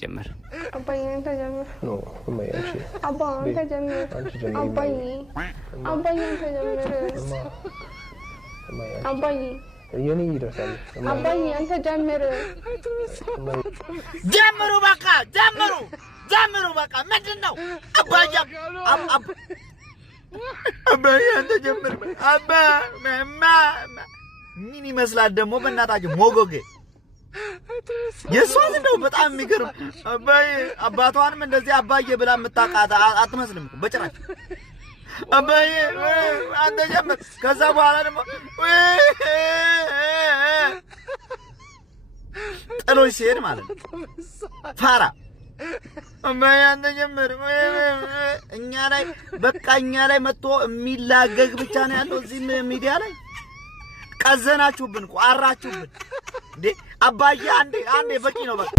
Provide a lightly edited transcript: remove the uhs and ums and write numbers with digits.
ጀመር አባዬ አንተ ጀመር ኖ እማዬ እሺ አባ አንተ ጀመር አባዬ አባዬ አንተ ጀመር አባዬ የኔ ይደርሳል አባዬ አንተ ጀመር ጀምሩ በቃ ጀምሩ በቃ ምንድነው አባዬ አባዬ አንተ ጀመር አባ ማማ ምን ይመስላል ደግሞ በእናታችሁ ሞጎጌ የሷን ነው በጣም የሚገርም አባዬ አባቷንም እንደዚህ አባዬ ብላ የምታቃታ አትመስልም በጭራሽ አባዬ አንተ ጀመር ከዛ በኋላ ደግሞ ጥሎሽ ሲሄድ ማለት ነው ፋራ አባዬ አንተ ጀመር እኛ ላይ መጥቶ የሚላገግ ብቻ ነው ያለው እዚህ ሚዲያ ላይ ቀዘናችሁብን ቋራችሁብን እንዴ አባዬ አንዴ በቂ ነው በቃ